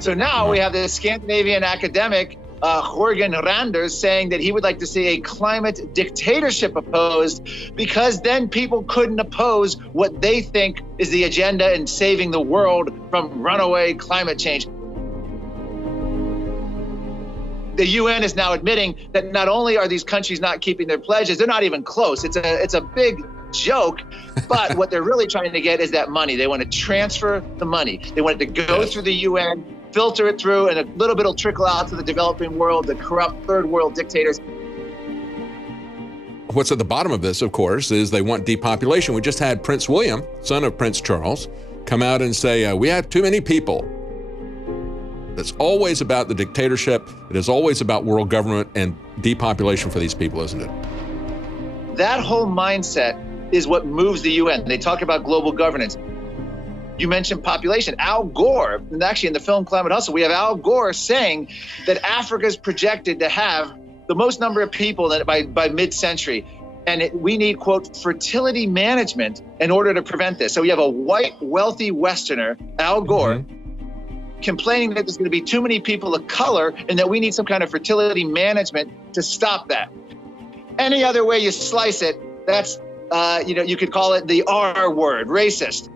So now we have this Scandinavian academic, Jørgen Randers, saying that he would like to see a climate dictatorship opposed, because then people couldn't oppose what they think is the agenda in saving the world from runaway climate change. The UN is now admitting that not only are these countries not keeping their pledges, they're not even close. It's a big joke, but what they're really trying to get is that money. They want to transfer the money. They want it to go through the UN, filter it through, and a little bit will trickle out to the developing world, the corrupt third world dictators. What's at the bottom of this, of course, is they want depopulation. We just had Prince William, son of Prince Charles, come out and say, we have too many people. It's always about the dictatorship. It is always about world government and depopulation for these people, isn't it? That whole mindset is what moves the UN. They talk about global governance. You mentioned population. Al Gore, and actually in the film Climate Hustle, we have Al Gore saying that Africa is projected to have the most number of people that by mid-century. And we need, quote, fertility management in order to prevent this. So we have a white, wealthy Westerner, Al Gore, complaining that there's going to be too many people of color and that we need some kind of fertility management to stop that. Any other way you slice it, that's, you could call it the R word, racist.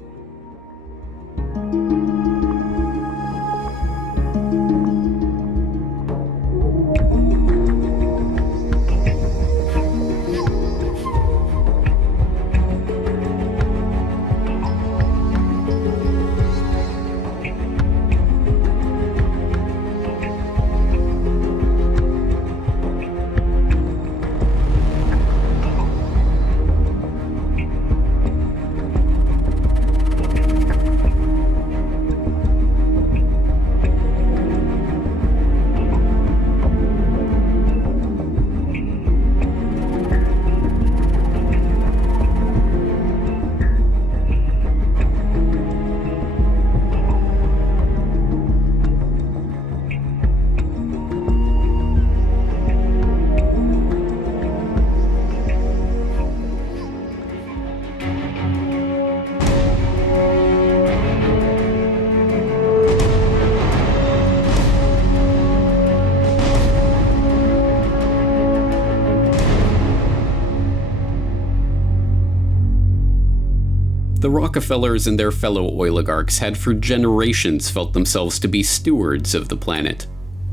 The Rockefellers and their fellow oligarchs had for generations felt themselves to be stewards of the planet,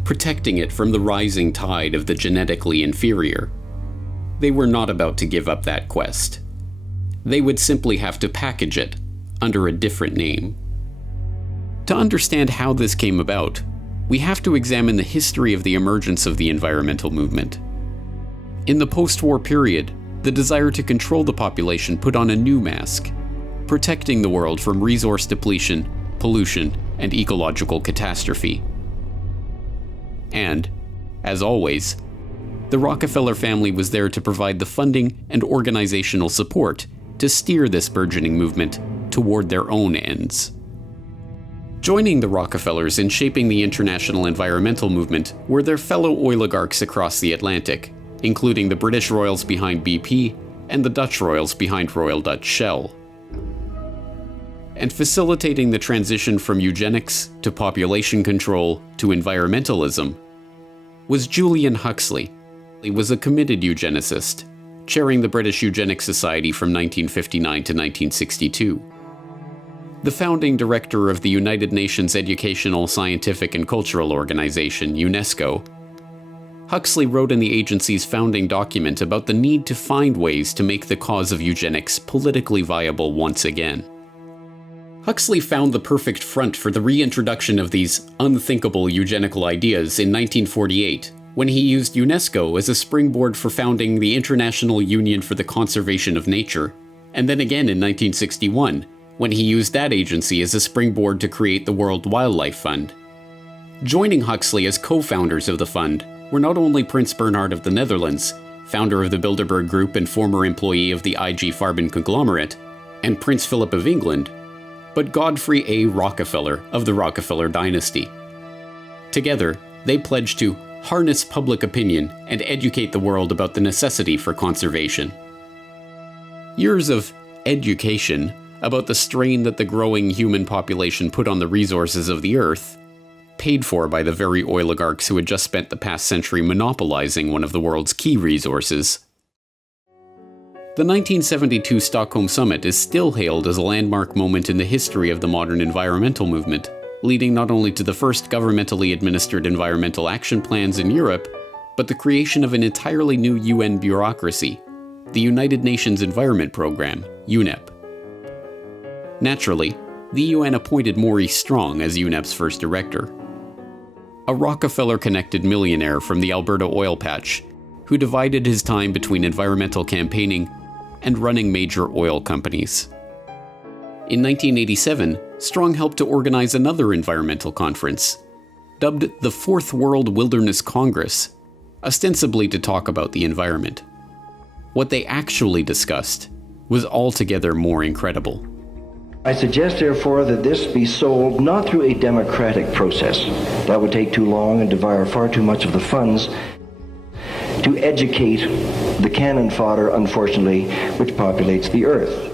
protecting it from the rising tide of the genetically inferior. They were not about to give up that quest. They would simply have to package it under a different name. To understand how this came about, we have to examine the history of the emergence of the environmental movement. In the post-war period, the desire to control the population put on a new mask, protecting the world from resource depletion, pollution, and ecological catastrophe. And, as always, the Rockefeller family was there to provide the funding and organizational support to steer this burgeoning movement toward their own ends. Joining the Rockefellers in shaping the international environmental movement were their fellow oligarchs across the Atlantic, including the British royals behind BP and the Dutch royals behind Royal Dutch Shell. And facilitating the transition from eugenics to population control to environmentalism was Julian Huxley. He was a committed eugenicist, chairing the British Eugenics Society from 1959 to 1962. The founding director of the United Nations Educational, Scientific and Cultural Organization, UNESCO, Huxley wrote in the agency's founding document about the need to find ways to make the cause of eugenics politically viable once again. Huxley found the perfect front for the reintroduction of these unthinkable eugenical ideas in 1948, when he used UNESCO as a springboard for founding the International Union for the Conservation of Nature, and then again in 1961, when he used that agency as a springboard to create the World Wildlife Fund. Joining Huxley as co-founders of the fund were not only Prince Bernhard of the Netherlands, founder of the Bilderberg Group and former employee of the IG Farben conglomerate, and Prince Philip of England, but Godfrey A. Rockefeller of the Rockefeller dynasty. Together, they pledged to harness public opinion and educate the world about the necessity for conservation. Years of education about the strain that the growing human population put on the resources of the Earth paid for by the very oligarchs who had just spent the past century monopolizing one of the world's key resources. The 1972 Stockholm Summit is still hailed as a landmark moment in the history of the modern environmental movement, leading not only to the first governmentally administered environmental action plans in Europe, but the creation of an entirely new UN bureaucracy, the United Nations Environment Programme, UNEP. Naturally, the UN appointed Maurice Strong as UNEP's first director, a Rockefeller-connected millionaire from the Alberta oil patch who divided his time between environmental campaigning and running major oil companies. In 1987, Strong helped to organize another environmental conference, dubbed the Fourth World Wilderness Congress, ostensibly to talk about the environment. What they actually discussed was altogether more incredible. I suggest, therefore, that this be sold not through a democratic process. That would take too long and devour far too much of the funds to educate the cannon fodder, unfortunately, which populates the earth.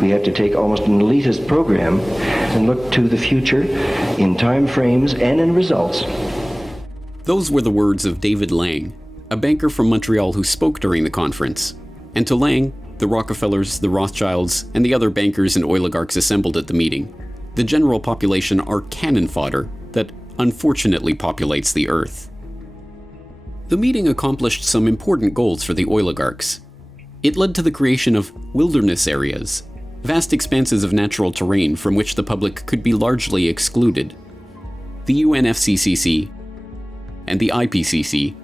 We have to take almost an elitist program and look to the future in time frames and in results. Those were the words of David Lang, a banker from Montreal who spoke during the conference. And to Lang, the Rockefellers, the Rothschilds, and the other bankers and oligarchs assembled at the meeting, the general population are cannon fodder that unfortunately populates the earth. The meeting accomplished some important goals for the oligarchs. It led to the creation of wilderness areas, vast expanses of natural terrain from which the public could be largely excluded. The UNFCCC and the IPCC,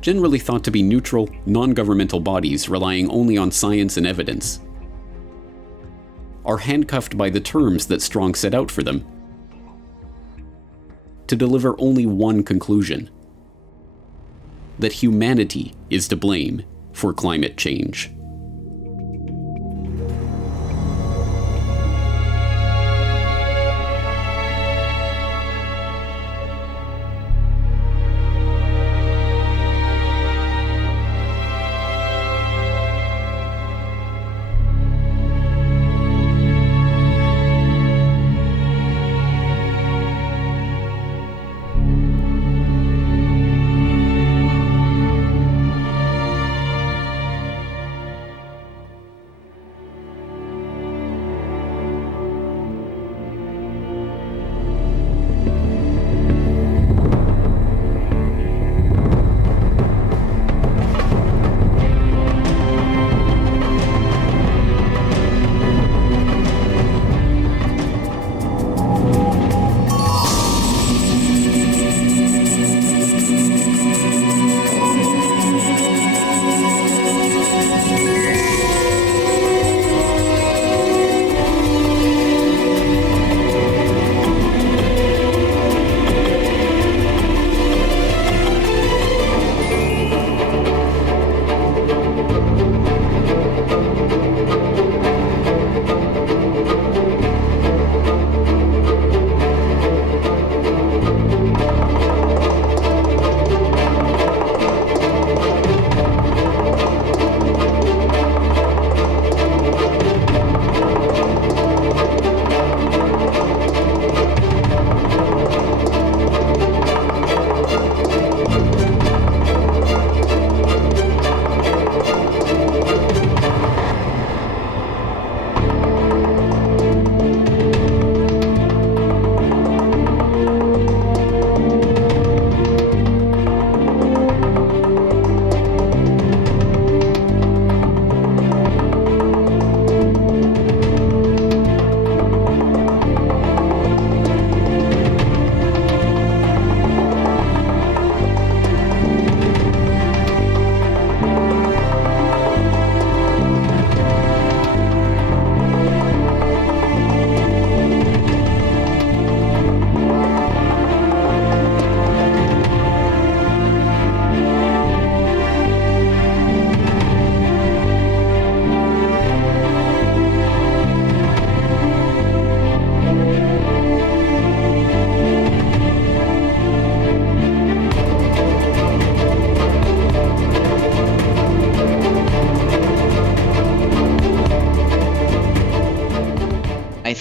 generally thought to be neutral, non-governmental bodies relying only on science and evidence, are handcuffed by the terms that Strong set out for them to deliver only one conclusion: that humanity is to blame for climate change.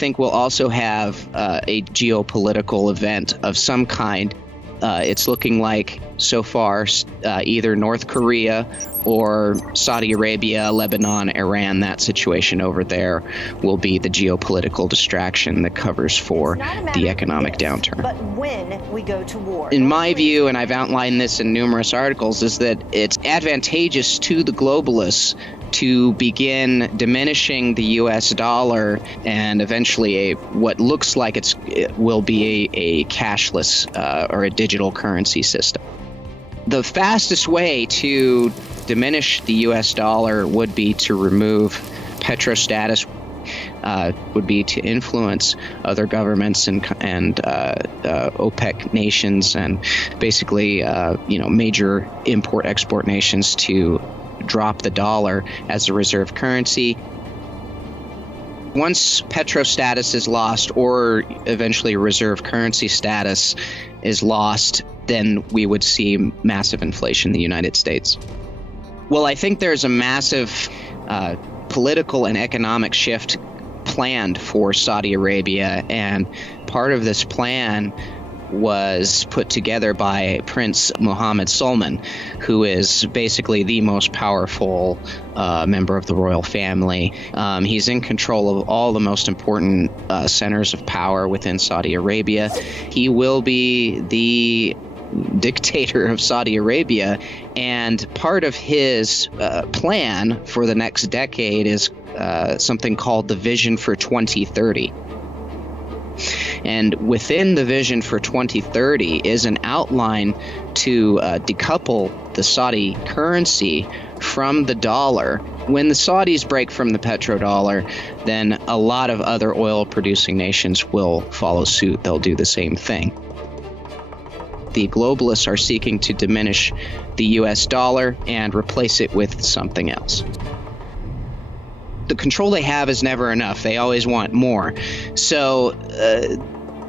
think we'll also have a geopolitical event of some kind. It's looking like, so far, either North Korea or Saudi Arabia, Lebanon, Iran, that situation over there will be the geopolitical distraction that covers for the economic downturn. But when we go to war. In my view, and I've outlined this in numerous articles, is that it's advantageous to the globalists to begin diminishing the U.S. dollar and eventually what looks like it will be a cashless or a digital currency system. The fastest way to diminish the U.S. dollar would be to remove petrostatus, would be to influence other governments and OPEC nations and basically major import-export nations to drop the dollar as a reserve currency. Once petrostatus is lost, or eventually reserve currency status is lost, then we would see massive inflation in the United States. Well, I think there's a massive political and economic shift planned for Saudi Arabia, and part of this plan was put together by Prince Mohammed Salman, who is basically the most powerful member of the royal family. He's in control of all the most important centers of power within Saudi Arabia. He will be the dictator of Saudi Arabia, and part of his plan for the next decade is something called the Vision for 2030. And within the Vision for 2030 is an outline to decouple the Saudi currency from the dollar. When the Saudis break from the petrodollar, then a lot of other oil-producing nations will follow suit. They'll do the same thing. The globalists are seeking to diminish the U.S. dollar and replace it with something else. The control they have is never enough. They always want more. So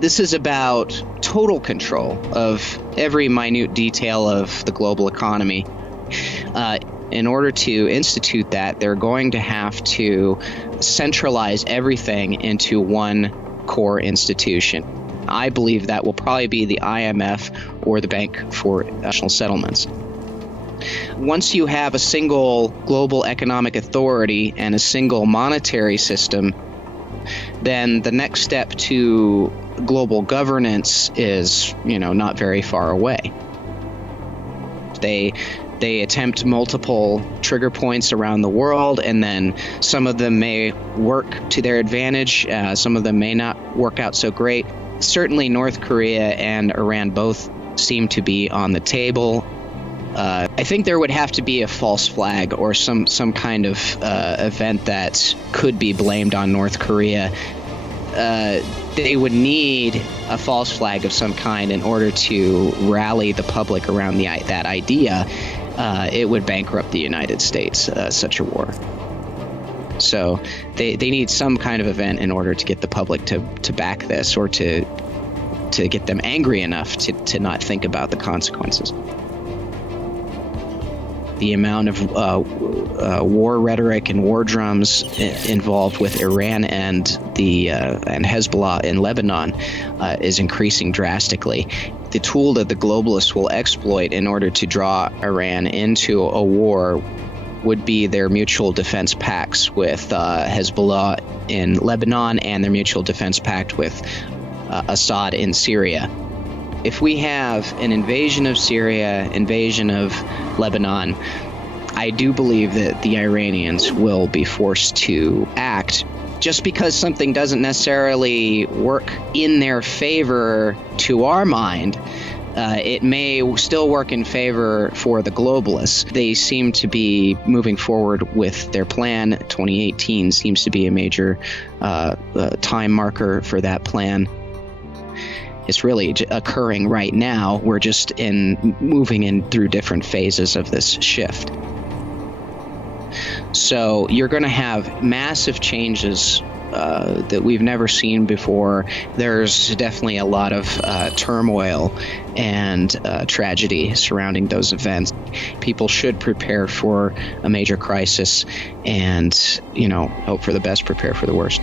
this is about total control of every minute detail of the global economy. In order to institute that, they're going to have to centralize everything into one core institution. I believe that will probably be the IMF or the Bank for International Settlements. Once you have a single global economic authority and a single monetary system, then the next step to global governance is, not very far away. They attempt multiple trigger points around the world, and then some of them may work to their advantage. Some of them may not work out so great. Certainly North Korea and Iran both seem to be on the table. I think there would have to be a false flag or some kind of event that could be blamed on North Korea. They would need a false flag of some kind in order to rally the public around that idea. It would bankrupt the United States, such a war. So they need some kind of event in order to get the public to back this, or to get them angry enough to not think about the consequences. The amount of war rhetoric and war drums involved with Iran and Hezbollah in Lebanon is increasing drastically. The tool that the globalists will exploit in order to draw Iran into a war would be their mutual defense pacts with Hezbollah in Lebanon and their mutual defense pact with Assad in Syria. If we have an invasion of Syria, invasion of Lebanon, I do believe that the Iranians will be forced to act. Just because something doesn't necessarily work in their favor to our mind, it may still work in favor for the globalists. They seem to be moving forward with their plan. 2018 seems to be a major time marker for that plan. It's really occurring right now. We're just moving in through different phases of this shift. So you're going to have massive changes that we've never seen before. There's definitely a lot of turmoil and tragedy surrounding those events. People should prepare for a major crisis and, hope for the best, prepare for the worst.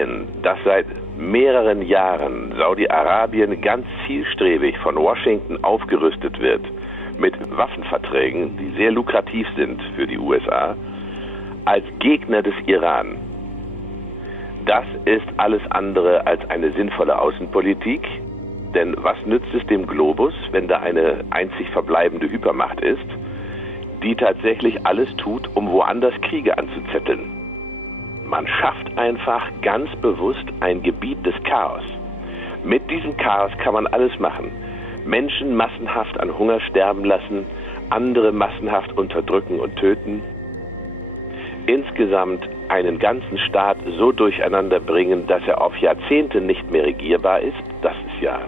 sehen, dass seit mehreren Jahren Saudi-Arabien ganz zielstrebig von Washington aufgerüstet wird mit Waffenverträgen, die sehr lukrativ sind für die USA, als Gegner des Iran. Das ist alles andere als eine sinnvolle Außenpolitik, denn was nützt es dem Globus, wenn da eine einzig verbleibende Hypermacht ist, die tatsächlich alles tut, um woanders Kriege anzuzetteln? Man schafft einfach ganz bewusst ein Gebiet des Chaos. Mit diesem Chaos kann man alles machen. Menschen massenhaft an Hunger sterben lassen, andere massenhaft unterdrücken und töten. Insgesamt einen ganzen Staat so durcheinander bringen, dass er auf Jahrzehnte nicht mehr regierbar ist. Das ist ja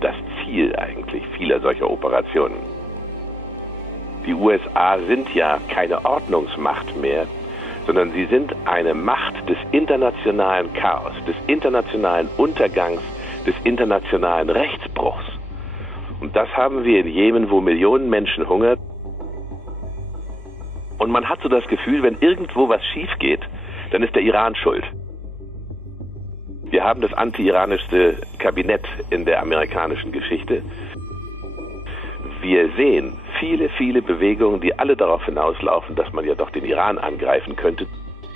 das Ziel eigentlich vieler solcher Operationen. Die USA sind ja keine Ordnungsmacht mehr, sondern sie sind eine Macht des internationalen Chaos, des internationalen Untergangs, des internationalen Rechtsbruchs. Und das haben wir in Jemen, wo Millionen Menschen hungern. Und man hat so das Gefühl, wenn irgendwo was schief geht, dann ist der Iran schuld. Wir haben das anti-iranischste Kabinett in der amerikanischen Geschichte. Wir sehen viele, viele Bewegungen, die alle darauf hinauslaufen, dass man ja doch den Iran angreifen könnte.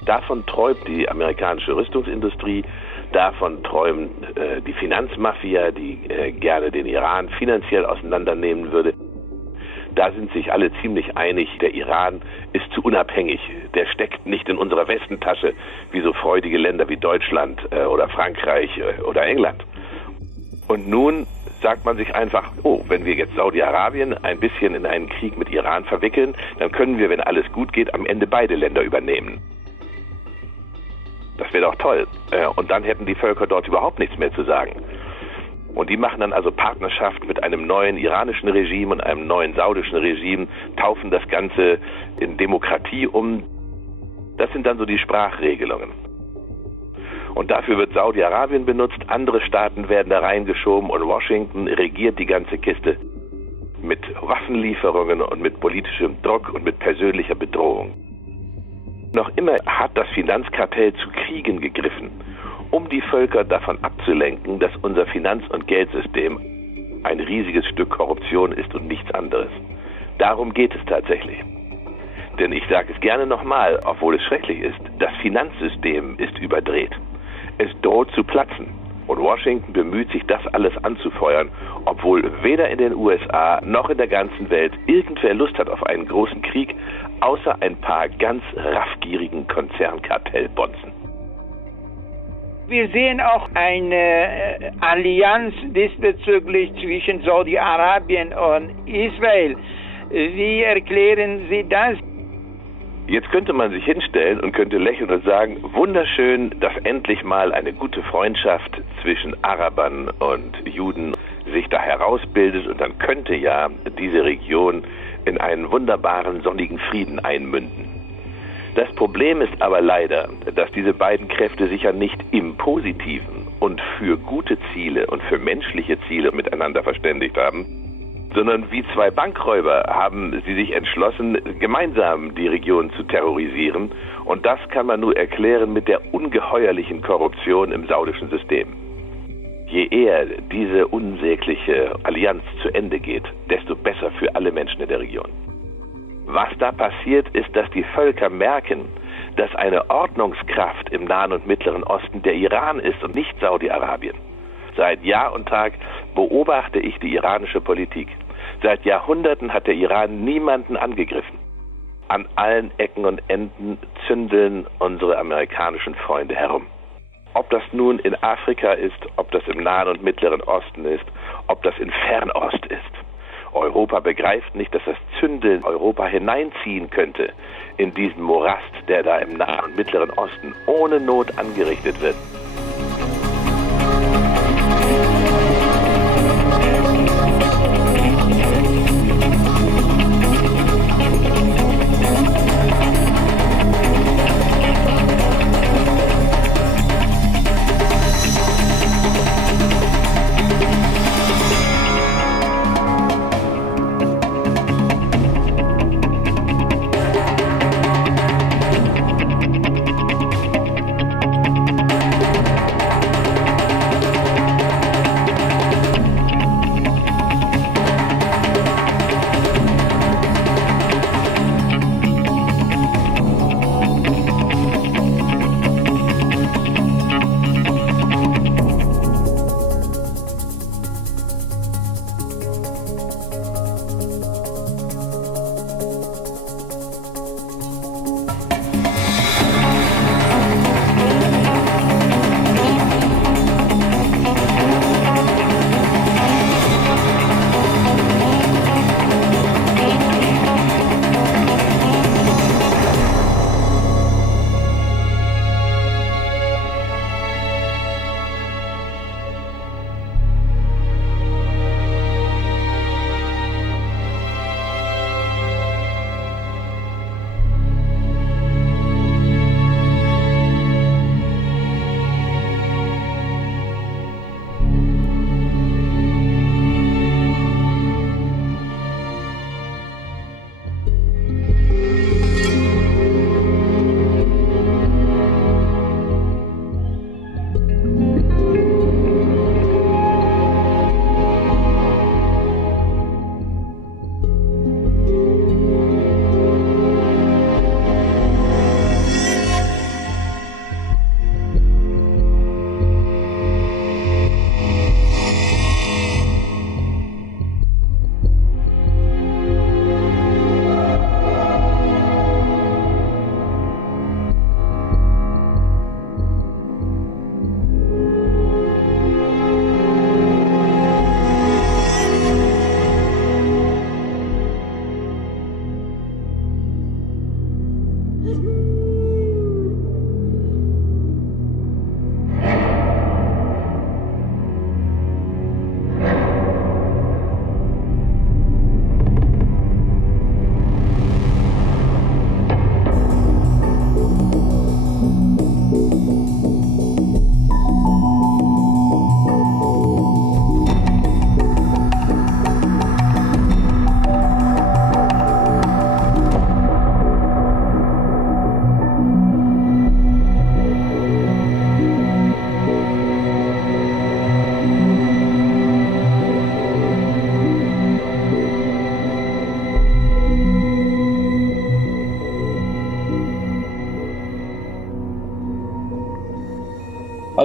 Davon träumt die amerikanische Rüstungsindustrie, davon träumt die Finanzmafia, die gerne den Iran finanziell auseinandernehmen würde. Da sind sich alle ziemlich einig, der Iran ist zu unabhängig. Der steckt nicht in unserer Westentasche wie so freudige Länder wie Deutschland oder Frankreich oder England. Und nun sagt man sich einfach, oh, wenn wir jetzt Saudi-Arabien ein bisschen in einen Krieg mit Iran verwickeln, dann können wir, wenn alles gut geht, am Ende beide Länder übernehmen. Das wäre doch toll. Und dann hätten die Völker dort überhaupt nichts mehr zu sagen. Und die machen dann also Partnerschaft mit einem neuen iranischen Regime und einem neuen saudischen Regime, taufen das Ganze in Demokratie um. Das sind dann so die Sprachregelungen. Und dafür wird Saudi-Arabien benutzt, andere Staaten werden da reingeschoben und Washington regiert die ganze Kiste mit Waffenlieferungen und mit politischem Druck und mit persönlicher Bedrohung. Noch immer hat das Finanzkartell zu Kriegen gegriffen, um die Völker davon abzulenken, dass unser Finanz- und Geldsystem ein riesiges Stück Korruption ist und nichts anderes. Darum geht es tatsächlich. Denn ich sage es gerne nochmal, obwohl es schrecklich ist, das Finanzsystem ist überdreht. Es droht zu platzen. Und Washington bemüht sich, das alles anzufeuern, obwohl weder in den USA noch in der ganzen Welt irgendwer Lust hat auf einen großen Krieg, außer ein paar ganz raffgierigen Konzernkartellbonzen. Wir sehen auch eine Allianz diesbezüglich zwischen Saudi-Arabien und Israel. Wie erklären Sie das? Jetzt könnte man sich hinstellen und könnte lächeln und sagen, wunderschön, dass endlich mal eine gute Freundschaft zwischen Arabern und Juden sich da herausbildet und dann könnte ja diese Region in einen wunderbaren sonnigen Frieden einmünden. Das Problem ist aber leider, dass diese beiden Kräfte sich ja nicht im Positiven und für gute Ziele und für menschliche Ziele miteinander verständigt haben, sondern wie zwei Bankräuber haben sie sich entschlossen, gemeinsam die Region zu terrorisieren. Und das kann man nur erklären mit der ungeheuerlichen Korruption im saudischen System. Je eher diese unsägliche Allianz zu Ende geht, desto besser für alle Menschen in der Region. Was da passiert, ist, dass die Völker merken, dass eine Ordnungskraft im Nahen und Mittleren Osten der Iran ist und nicht Saudi-Arabien. Seit Jahr und Tag beobachte ich die iranische Politik. Seit Jahrhunderten hat der Iran niemanden angegriffen. An allen Ecken und Enden zündeln unsere amerikanischen Freunde herum. Ob das nun in Afrika ist, ob das im Nahen und Mittleren Osten ist, ob das in Fernost ist. Europa begreift nicht, dass das Zündeln Europa hineinziehen könnte in diesen Morast, der da im Nahen und Mittleren Osten ohne Not angerichtet wird.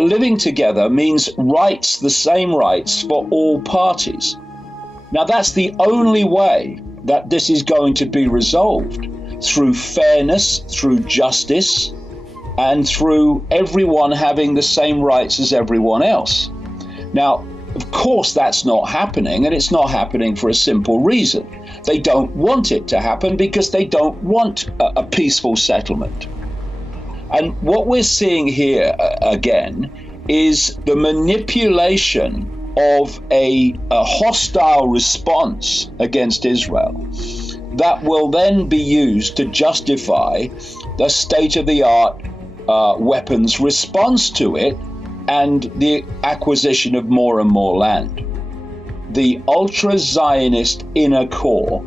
living together means rights, the same rights for all parties. Now, that's the only way that this is going to be resolved, through fairness, through justice, and through everyone having the same rights as everyone else. Now, of course, that's not happening, and it's not happening for a simple reason. They don't want it to happen because they don't want a peaceful settlement. And what we're seeing here, again, is the manipulation of a hostile response against Israel that will then be used to justify the state-of-the-art weapons response to it and the acquisition of more and more land. The ultra-Zionist inner core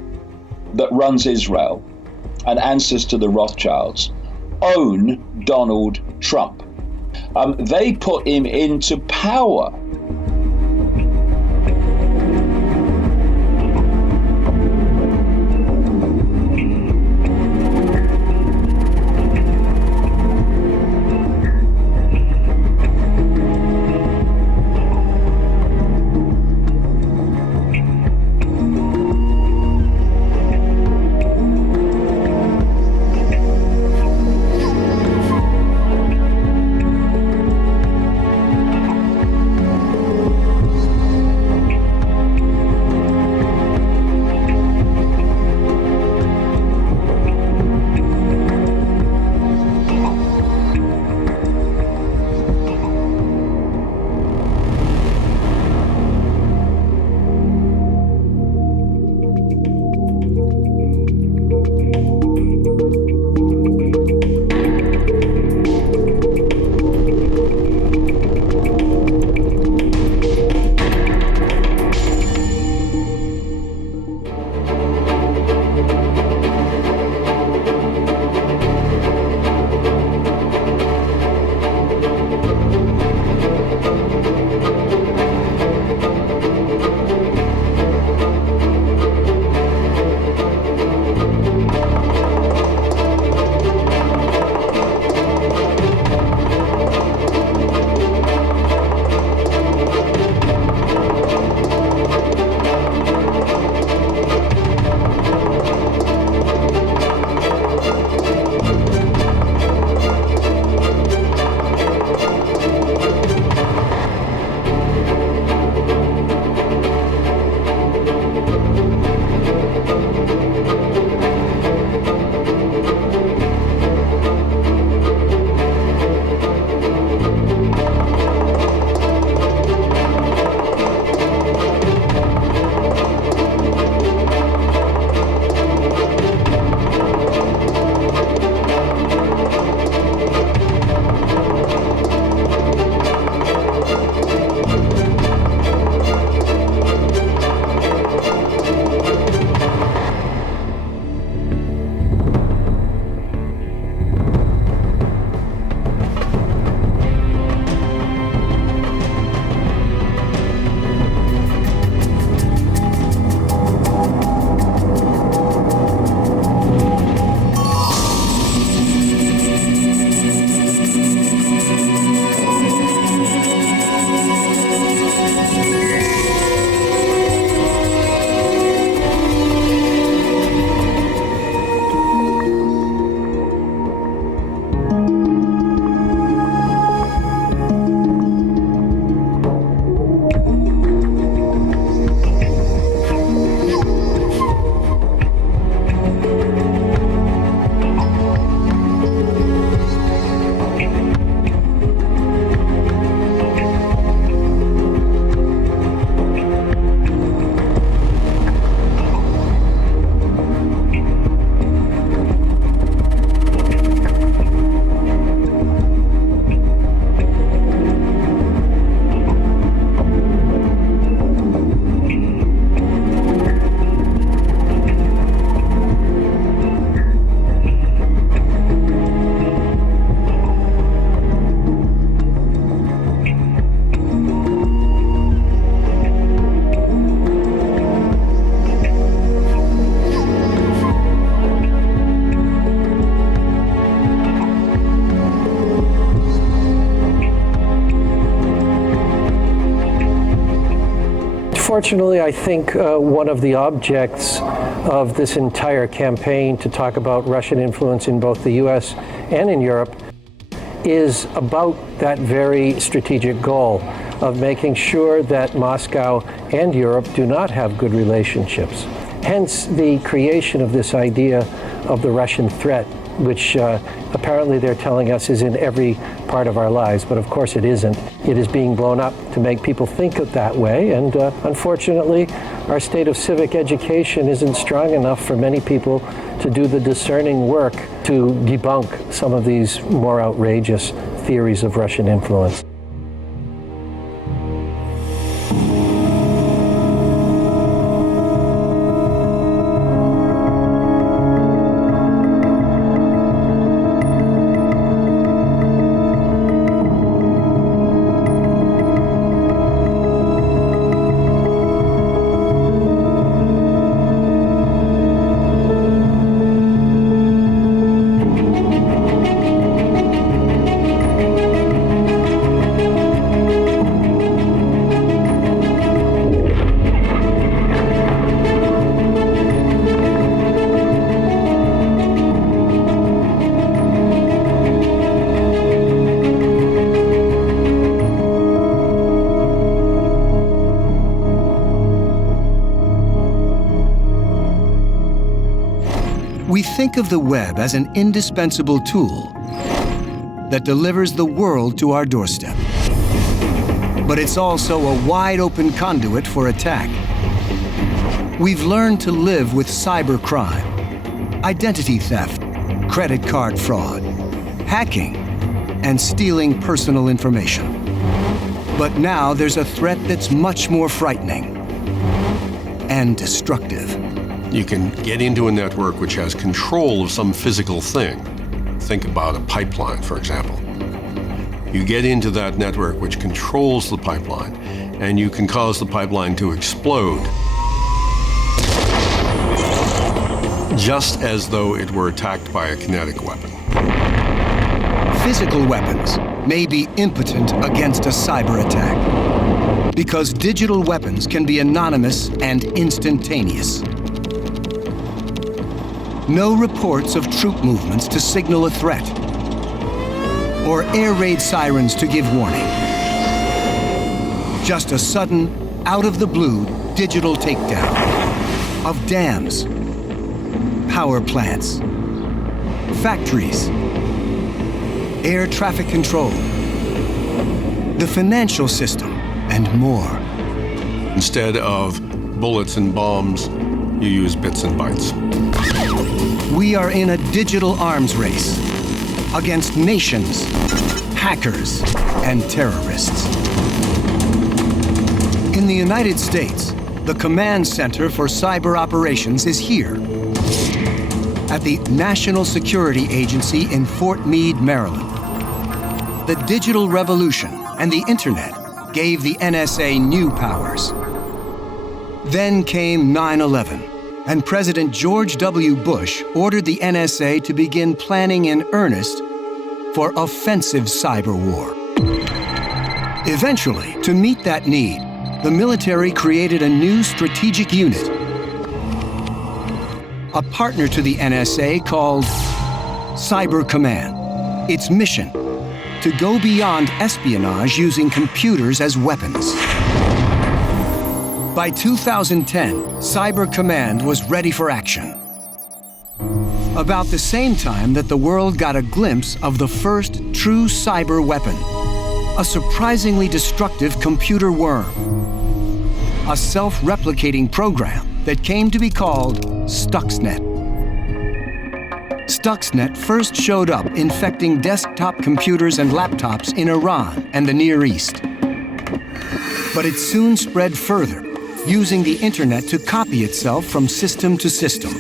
that runs Israel and answers to the Rothschilds own Donald Trump. They put him into power. Unfortunately, I think one of the objects of this entire campaign to talk about Russian influence in both the US and in Europe is about that very strategic goal of making sure that Moscow and Europe do not have good relationships. Hence the creation of this idea of the Russian threat, which apparently they're telling us is in every part of our lives, but of course it isn't. It is being blown up to make people think of that way, and unfortunately our state of civic education isn't strong enough for many people to do the discerning work to debunk some of these more outrageous theories of Russian influence. We think of the web as an indispensable tool that delivers the world to our doorstep. But it's also a wide-open conduit for attack. We've learned to live with cybercrime, identity theft, credit card fraud, hacking, and stealing personal information. But now there's a threat that's much more frightening and destructive. You can get into a network which has control of some physical thing. Think about a pipeline, for example. You get into that network which controls the pipeline, and you can cause the pipeline to explode, just as though it were attacked by a kinetic weapon. Physical weapons may be impotent against a cyber attack because digital weapons can be anonymous and instantaneous. No reports of troop movements to signal a threat, or air raid sirens to give warning. Just a sudden, out-of-the-blue digital takedown of dams, power plants, factories, air traffic control, the financial system, and more. Instead of bullets and bombs, you use bits and bytes. We are in a digital arms race against nations, hackers, and terrorists. In the United States, the Command Center for Cyber Operations is here at the National Security Agency in Fort Meade, Maryland. The digital revolution and the internet gave the NSA new powers. Then came 9/11. And President George W. Bush ordered the NSA to begin planning in earnest for offensive cyber war. Eventually, to meet that need, the military created a new strategic unit, a partner to the NSA called Cyber Command. Its mission, to go beyond espionage using computers as weapons. By 2010, Cyber Command was ready for action. About the same time that the world got a glimpse of the first true cyber weapon, a surprisingly destructive computer worm, a self-replicating program that came to be called Stuxnet. Stuxnet first showed up infecting desktop computers and laptops in Iran and the Near East. But it soon spread further, using the internet to copy itself from system to system.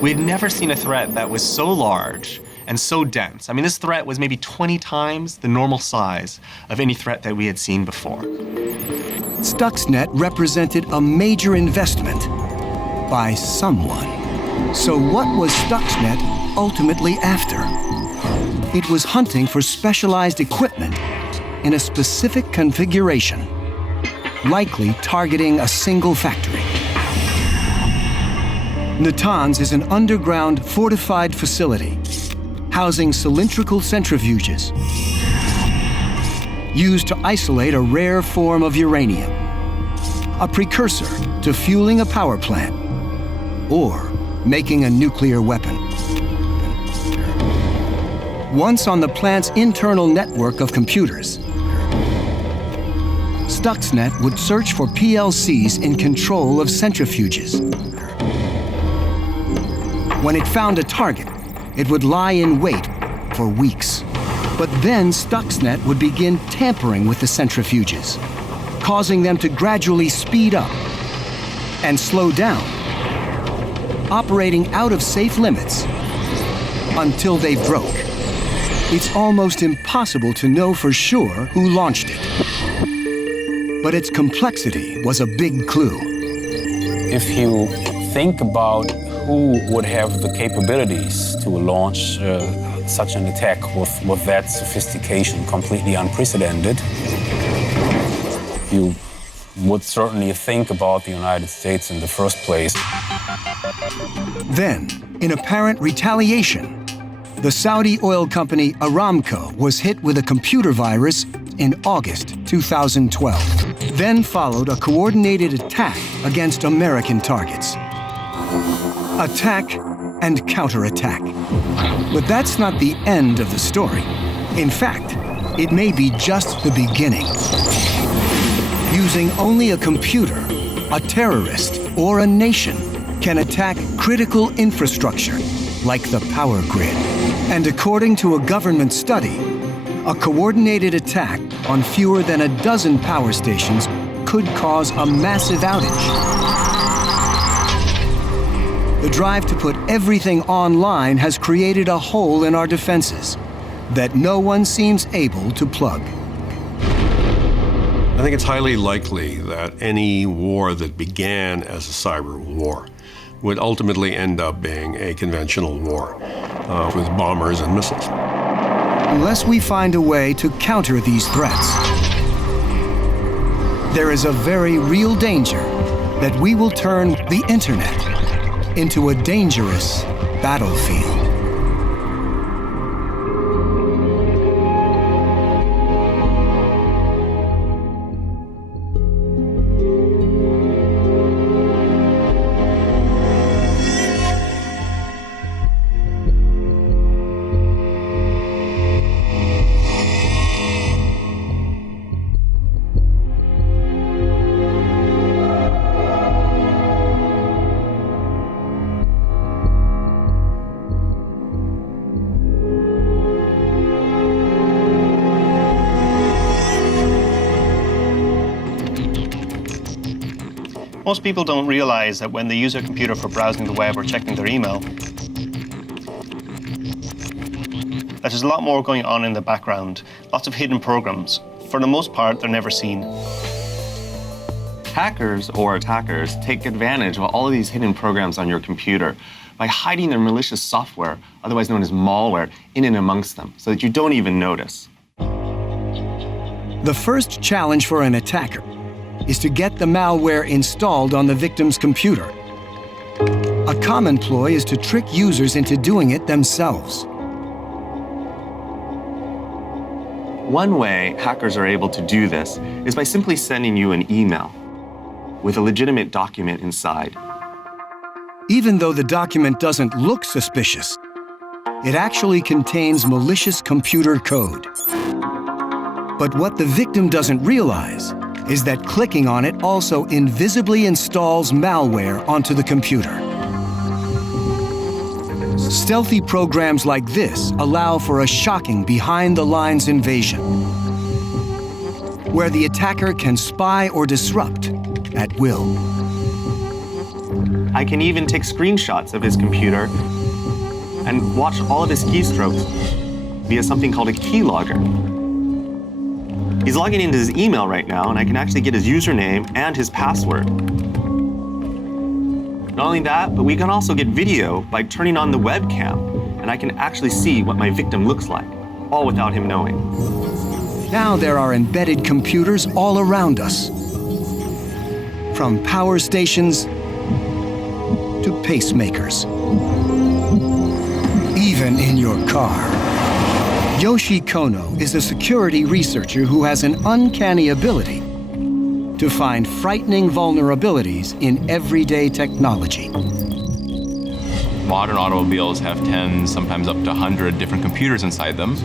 We'd never seen a threat that was so large and so dense. I mean, this threat was maybe 20 times the normal size of any threat that we had seen before. Stuxnet represented a major investment by someone. So what was Stuxnet ultimately after? It was hunting for specialized equipment in a specific configuration. likely targeting a single factory. Natanz is an underground fortified facility housing cylindrical centrifuges used to isolate a rare form of uranium, a precursor to fueling a power plant or making a nuclear weapon. Once on the plant's internal network of computers, Stuxnet would search for PLCs in control of centrifuges. When it found a target, it would lie in wait for weeks. But then Stuxnet would begin tampering with the centrifuges, causing them to gradually speed up and slow down, operating out of safe limits until they broke. It's almost impossible to know for sure who launched it. But its complexity was a big clue. If you think about who would have the capabilities to launch such an attack with that sophistication, completely unprecedented, you would certainly think about the United States in the first place. Then, in apparent retaliation, the Saudi oil company Aramco was hit with a computer virus in August 2012. Then followed a coordinated attack against American targets. Attack and counterattack. But that's not the end of the story. In fact, it may be just the beginning. Using only a computer, a terrorist, or a nation can attack critical infrastructure like the power grid. And according to a government study, a coordinated attack on fewer than a dozen power stations could cause a massive outage. The drive to put everything online has created a hole in our defenses that no one seems able to plug. I think it's highly likely that any war that began as a cyber war would ultimately end up being a conventional war with bombers and missiles. Unless we find a way to counter these threats, there is a very real danger that we will turn the internet into a dangerous battlefield. Most people don't realize that when they use their computer for browsing the web or checking their email, that there's a lot more going on in the background, lots of hidden programs. For the most part, they're never seen. Hackers or attackers take advantage of all of these hidden programs on your computer by hiding their malicious software, otherwise known as malware, in and amongst them, so that you don't even notice. The first challenge for an attacker is to get the malware installed on the victim's computer. A common ploy is to trick users into doing it themselves. One way hackers are able to do this is by simply sending you an email with a legitimate document inside. Even though the document doesn't look suspicious, it actually contains malicious computer code. But what the victim doesn't realize is that clicking on it also invisibly installs malware onto the computer. Stealthy programs like this allow for a shocking behind-the-lines invasion, where the attacker can spy or disrupt at will. I can even take screenshots of his computer and watch all of his keystrokes via something called a keylogger. He's logging into his email right now, and I can actually get his username and his password. Not only that, but we can also get video by turning on the webcam, and I can actually see what my victim looks like, all without him knowing. Now there are embedded computers all around us, From power stations to pacemakers. Even in your car. Yoshi Kono is a security researcher who has an uncanny ability to find frightening vulnerabilities in everyday technology. Modern automobiles have 10, sometimes up to 100 different computers inside them.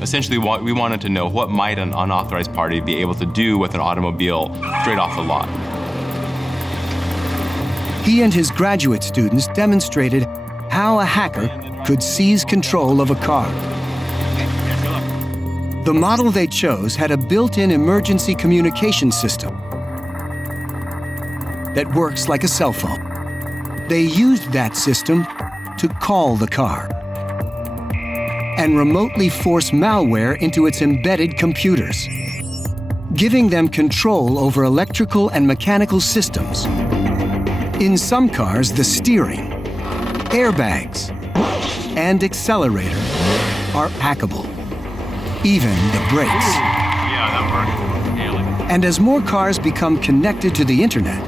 Essentially, we wanted to know what might an unauthorized party be able to do with an automobile straight off the lot. He and his graduate students demonstrated how a hacker could seize control of a car. The model they chose had a built-in emergency communication system that works like a cell phone. They used that system to call the car and remotely force malware into its embedded computers, giving them control over electrical and mechanical systems. In some cars, the steering, airbags, and accelerator are hackable. Even the brakes. Yeah, that worked. And as more cars become connected to the internet,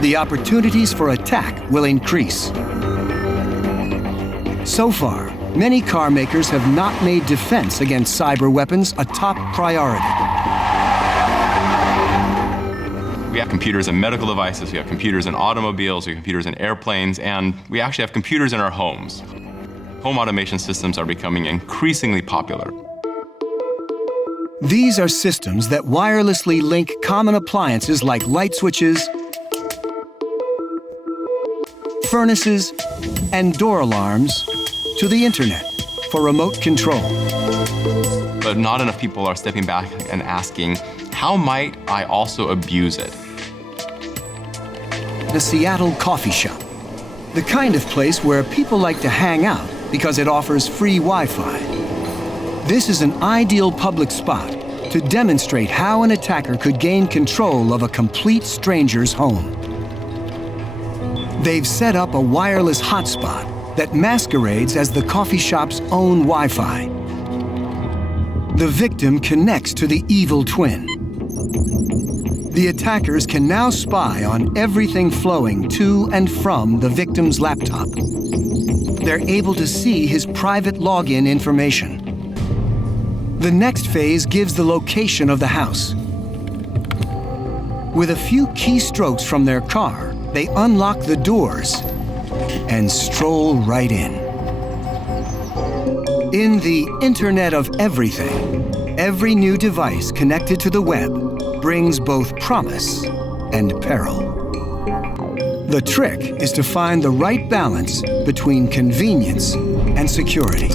the opportunities for attack will increase. So far, many car makers have not made defense against cyber weapons a top priority. We have computers in medical devices, we have computers in automobiles, we have computers in airplanes, and we actually have computers in our homes. Home automation systems are becoming increasingly popular. These are systems that wirelessly link common appliances like light switches, furnaces, and door alarms to the internet for remote control. But not enough people are stepping back and asking, how might I also abuse it? The Seattle coffee shop, the kind of place where people like to hang out because it offers free Wi-Fi. This is an ideal public spot to demonstrate how an attacker could gain control of a complete stranger's home. They've set up a wireless hotspot that masquerades as the coffee shop's own Wi-Fi. The victim connects to the evil twin. The attackers can now spy on everything flowing to and from the victim's laptop. They're able to see his private login information. The next phase gives the location of the house. With a few keystrokes from their car, they unlock the doors and stroll right in. In the Internet of Everything, every new device connected to the web brings both promise and peril. The trick is to find the right balance between convenience and security.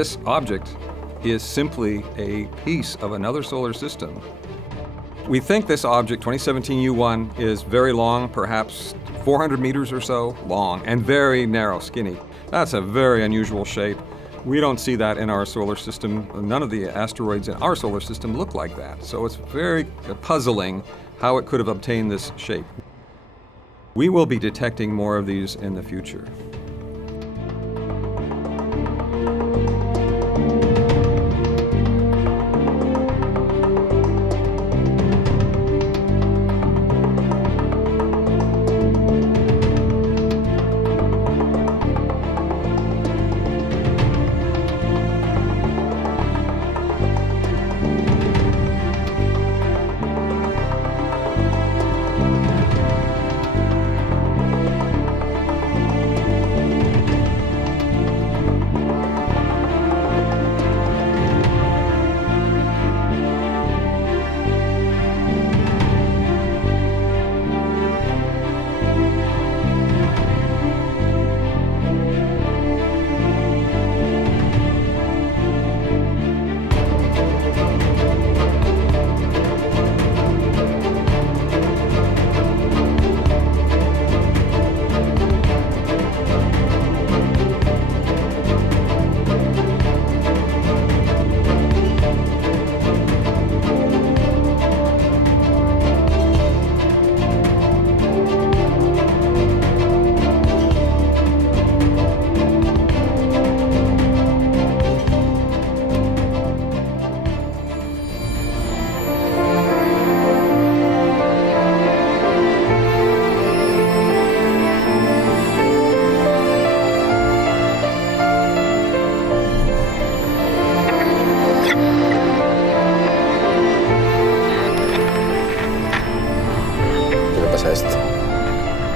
this object is simply a piece of another solar system. We think this object, 2017 U1, is very long, perhaps 400 meters or so long, and very narrow, skinny. That's a very unusual shape. We don't see that in our solar system. None of the asteroids in our solar system look like that. So it's very puzzling how it could have obtained this shape. We will be detecting more of these in the future.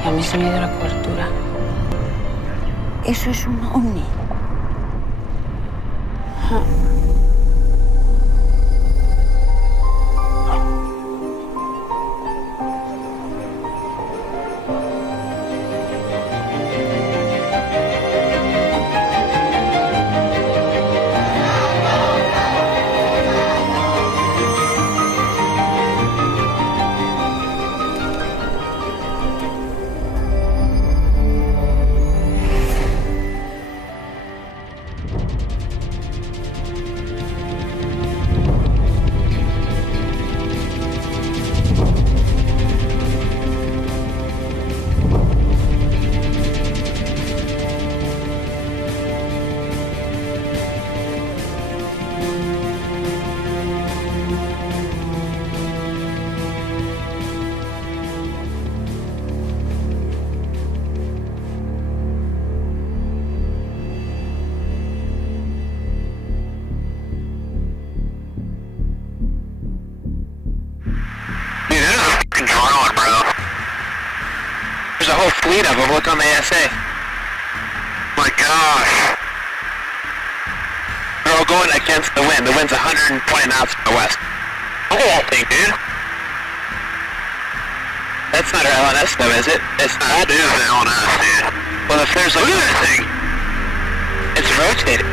Y a mí se me dio la cobertura. Eso es un OVNI. Fleet of them. Look on the ASA. My gosh. They're all going against the wind. The wind's 120 knots from the west. Look at that thing, dude. That's not our LNS though, is it? It's not. That is an LNS, dude. Well, if there's like... Look at that thing. It's rotating.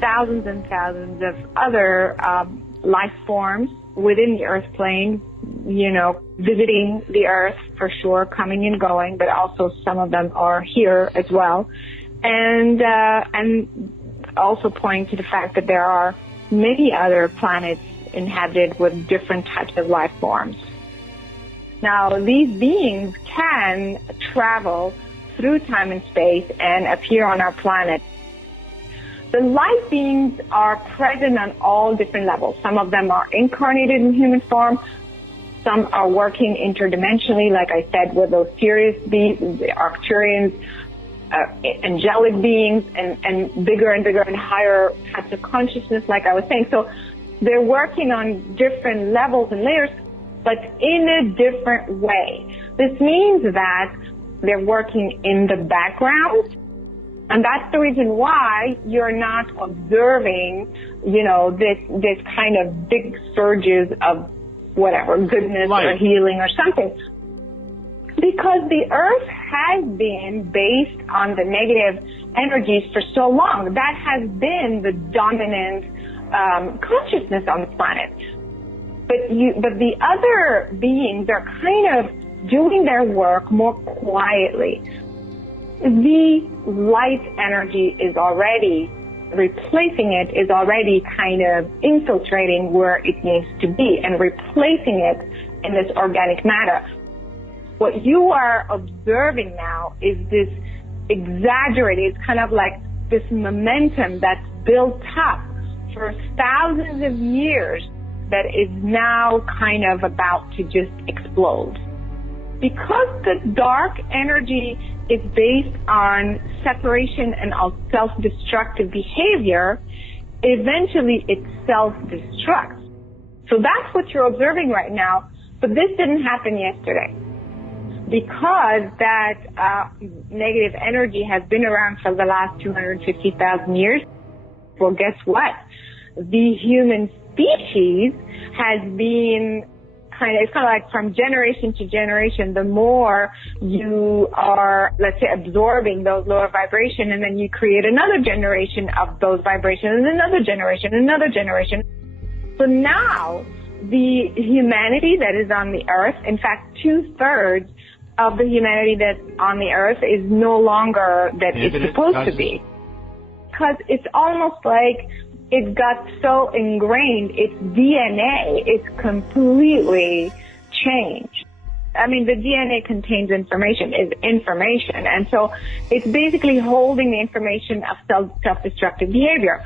Thousands and thousands of other life forms within the Earth plane, you know, visiting the Earth for sure, coming and going, but also some of them are here as well. And also pointing to the fact that there are many other planets inhabited with different types of life forms. Now, these beings can travel through time and space and appear on our planet. The light beings are present on all different levels. Some of them are incarnated in human form. Some are working interdimensionally, like I said, with those Sirius beings, the Arcturians, angelic beings, and bigger and higher types of consciousness, like I was saying. So they're working on different levels and layers, but in a different way. This means that they're working in the background, and that's the reason why you're not observing, this kind of big surges of whatever, goodness or healing or something. Because the Earth has been based on the negative energies for so long. That has been the dominant consciousness on the planet. But the other beings are kind of doing their work more quietly. The light energy is already replacing it, is already kind of infiltrating where it needs to be and replacing it in this organic matter. What you are observing now is this exaggerated, it's kind of like this momentum that's built up for thousands of years that is now kind of about to just explode. Because the dark energy is based on separation and self-destructive behavior, eventually it self-destructs. So that's what you're observing right now, but this didn't happen yesterday. Because that negative energy has been around for the last 250,000 years, well, guess what? The human species has been it's kind of like from generation to generation, the more you are, let's say, absorbing those lower vibrations, and then you create another generation of those vibrations, and another generation. So now, the humanity that is on the Earth, in fact, 2/3 of the humanity that's on the Earth is no longer that it's supposed to be. Because it's almost like it got so ingrained, its DNA is completely changed. I mean, the DNA contains information, and so it's basically holding the information of self-destructive behavior.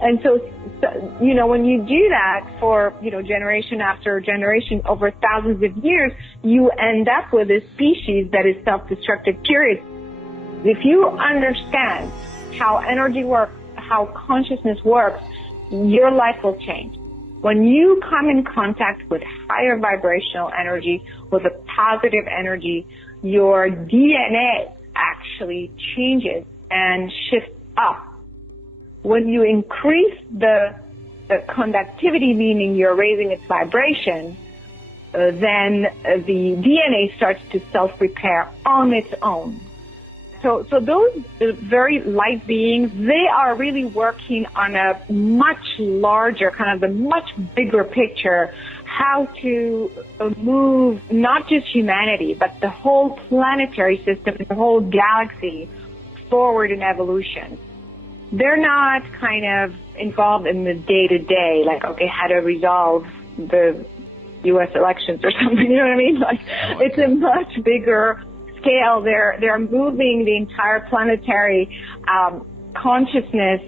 And so, when you do that for, generation after generation over thousands of years, you end up with a species that is self-destructive, period. If you understand how energy works, how consciousness works, your life will change. When you come in contact with higher vibrational energy, with a positive energy, your DNA actually changes and shifts up. When you increase the conductivity, meaning you're raising its vibration, then the DNA starts to self-repair on its own. So those very light beings, they are really working on a much larger, kind of the much bigger picture, how to move not just humanity, but the whole planetary system, the whole galaxy forward in evolution. They're not kind of involved in the day-to-day, like, okay, how to resolve the U.S. elections or something, you know what I mean? Like, it's a much bigger scale. They're moving the entire planetary consciousness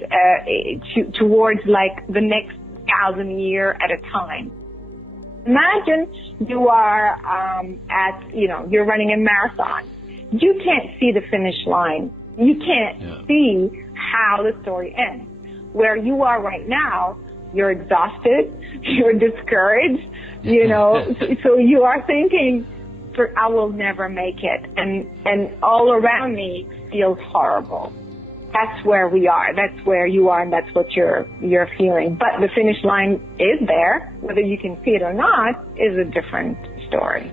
towards like the next 1,000 years at a time. Imagine you are you're running a marathon. You can't see the finish line. You can't see how the story ends. Where you are right now, you're exhausted, you're discouraged, so you are thinking, I will never make it, and all around me feels horrible. That's where we are. That's where you are, and that's what you're feeling. But the finish line is there. Whether you can see it or not is a different story.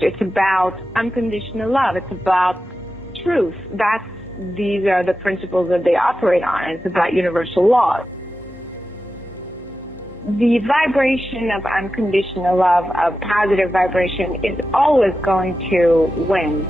It's about unconditional love. It's about truth. These are the principles that they operate on. It's about universal laws. The vibration of unconditional love, of positive vibration, is always going to win.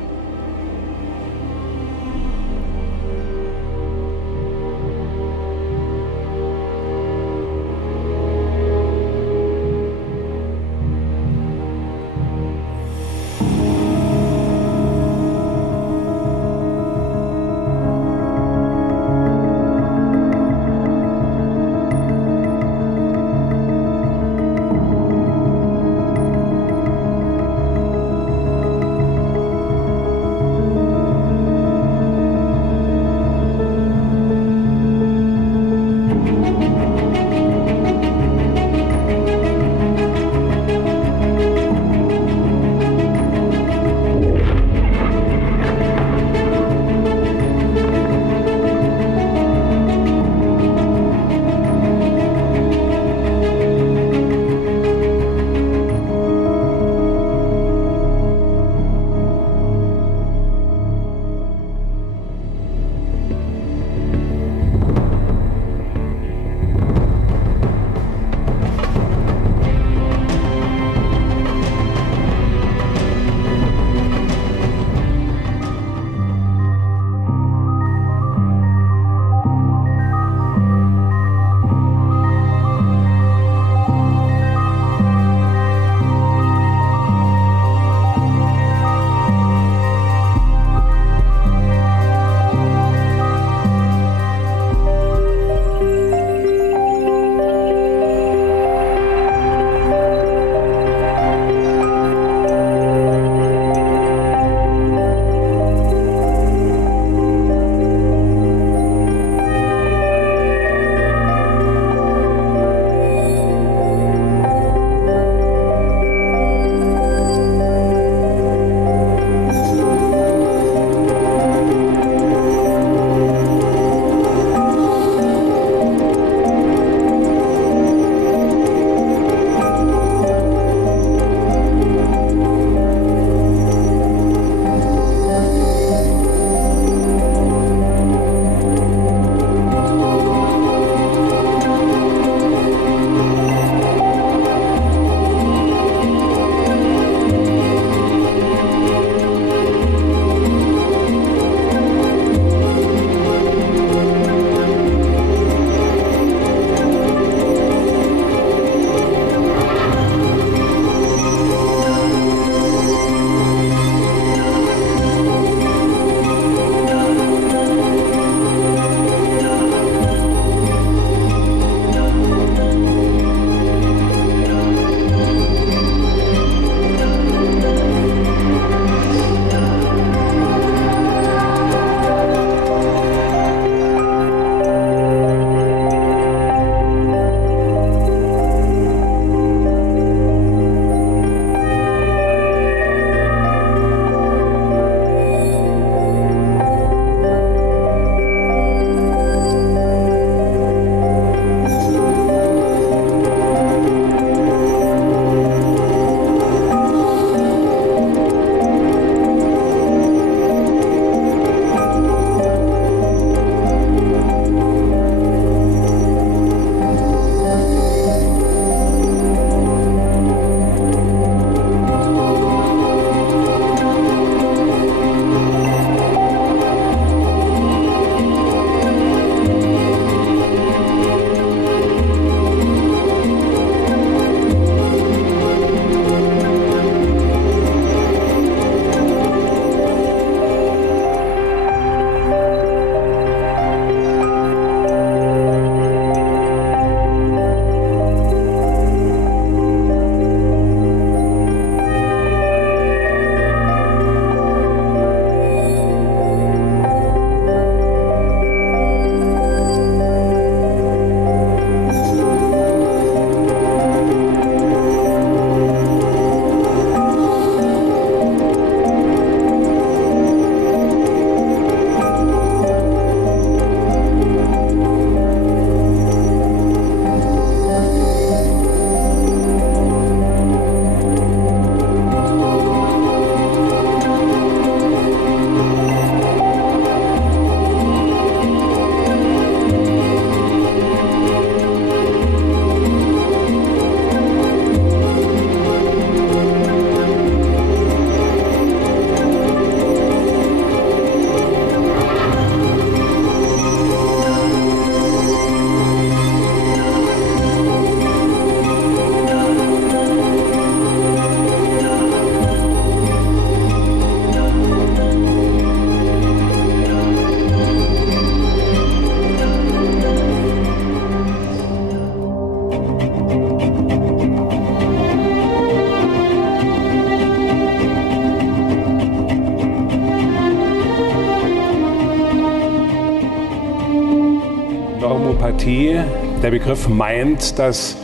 Normopathie, der Begriff meint, dass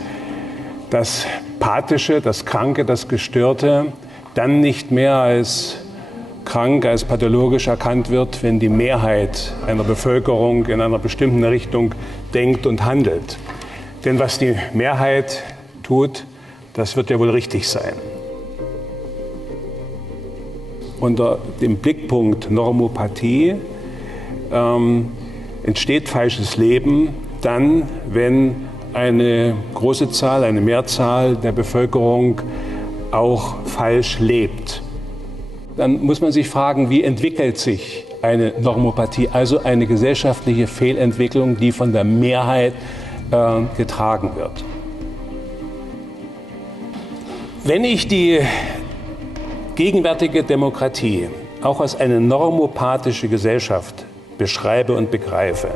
das Pathische, das Kranke, das Gestörte dann nicht mehr als krank, als pathologisch erkannt wird, wenn die Mehrheit einer Bevölkerung in einer bestimmten Richtung denkt und handelt. Denn was die Mehrheit tut, das wird ja wohl richtig sein. Unter dem Blickpunkt Normopathie entsteht falsches Leben dann, wenn eine große Zahl, eine Mehrzahl der Bevölkerung auch falsch lebt. Dann muss man sich fragen, wie entwickelt sich eine Normopathie, also eine gesellschaftliche Fehlentwicklung, die von der Mehrheit getragen wird. Wenn ich die gegenwärtige Demokratie auch als eine normopathische Gesellschaft beschreibe und begreife,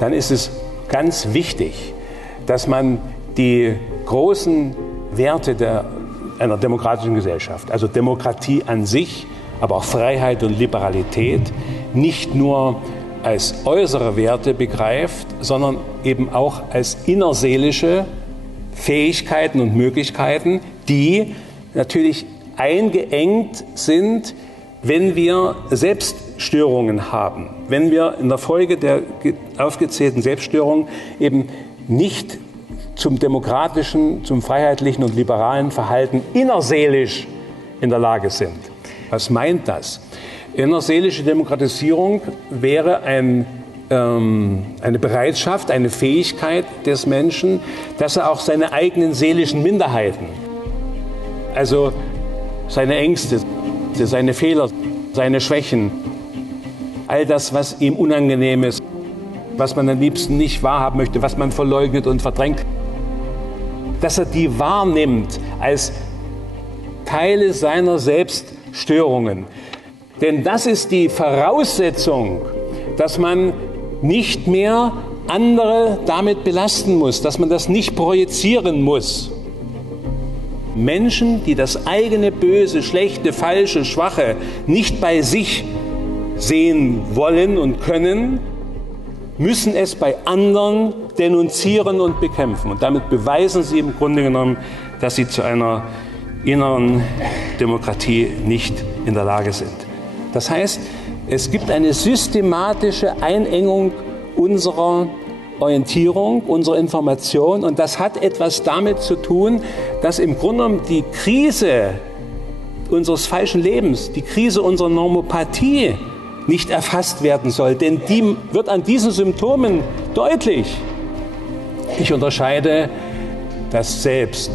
dann ist es ganz wichtig, dass man die großen Werte einer demokratischen Gesellschaft, also Demokratie an sich, aber auch Freiheit und Liberalität, nicht nur als äußere Werte begreift, sondern eben auch als innerseelische Fähigkeiten und Möglichkeiten, die natürlich eingeengt sind, wenn wir Selbststörungen haben, wenn wir in der Folge der aufgezählten Selbststörungen eben nicht zum demokratischen, zum freiheitlichen und liberalen Verhalten innerseelisch in der Lage sind. Was meint das? Innerseelische Demokratisierung wäre eine Bereitschaft, eine Fähigkeit des Menschen, dass er auch seine eigenen seelischen Minderheiten, also seine Ängste, seine Fehler, seine Schwächen, all das, was ihm unangenehm ist, was man am liebsten nicht wahrhaben möchte, was man verleugnet und verdrängt, dass er die wahrnimmt als Teile seiner Selbststörungen. Denn das ist die Voraussetzung, dass man nicht mehr andere damit belasten muss, dass man das nicht projizieren muss. Menschen, die das eigene Böse, Schlechte, Falsche, Schwache nicht bei sich sehen wollen und können, müssen es bei anderen denunzieren und bekämpfen. Und damit beweisen sie im Grunde genommen, dass sie zu einer inneren Demokratie nicht in der Lage sind. Das heißt, es gibt eine systematische Einengung unserer Orientierung, unserer Information, und das hat etwas damit zu tun, dass im Grunde genommen die Krise unseres falschen Lebens, die Krise unserer Normopathie nicht erfasst werden soll, denn die wird an diesen Symptomen deutlich. Ich unterscheide das Selbst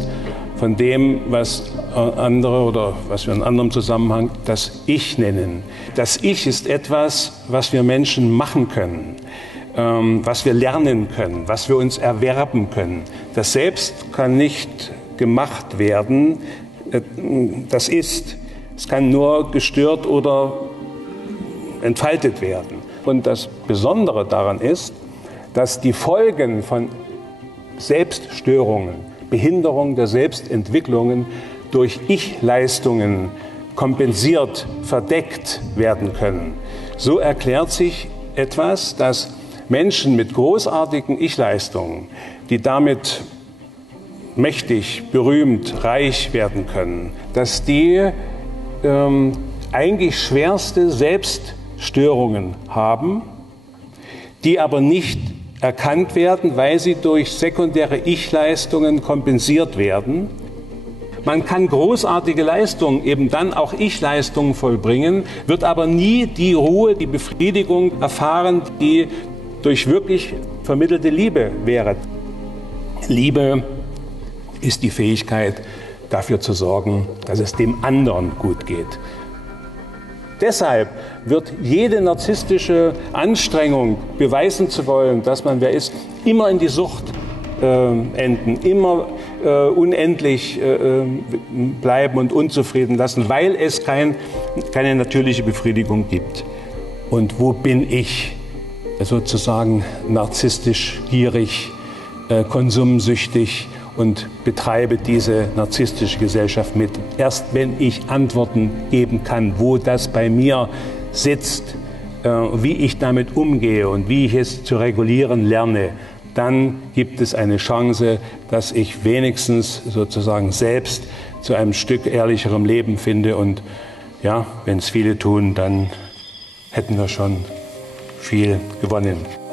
von dem, was andere oder was wir in anderem Zusammenhang das Ich nennen. Das Ich ist etwas, was wir Menschen machen können, was wir lernen können, was wir uns erwerben können. Das Selbst kann nicht gemacht werden, das ist. Es kann nur gestört oder entfaltet werden. Und das Besondere daran ist, dass die Folgen von Selbststörungen, Behinderung der Selbstentwicklungen durch Ich-Leistungen kompensiert, verdeckt werden können. So erklärt sich etwas, dass Menschen mit großartigen Ich-Leistungen, die damit mächtig, berühmt, reich werden können, dass die eigentlich schwerste Selbststörungen haben, die aber nicht erkannt werden, weil sie durch sekundäre Ich-Leistungen kompensiert werden. Man kann großartige Leistungen, eben dann auch Ich-Leistungen vollbringen, wird aber nie die Ruhe, die Befriedigung erfahren, die durch wirklich vermittelte Liebe wäre. Liebe ist die Fähigkeit, dafür zu sorgen, dass es dem anderen gut geht. Deshalb wird jede narzisstische Anstrengung, beweisen zu wollen, dass man wer ist, immer in die Sucht enden, immer unendlich bleiben und unzufrieden lassen, weil es keine natürliche Befriedigung gibt. Und wo bin ich? Sozusagen narzisstisch, gierig, konsumsüchtig und betreibe diese narzisstische Gesellschaft mit. Erst wenn ich Antworten geben kann, wo das bei mir sitzt, wie ich damit umgehe und wie ich es zu regulieren lerne, dann gibt es eine Chance, dass ich wenigstens sozusagen selbst zu einem Stück ehrlicherem Leben finde. Und ja, wenn es viele tun, dann hätten wir schon viel gewonnen.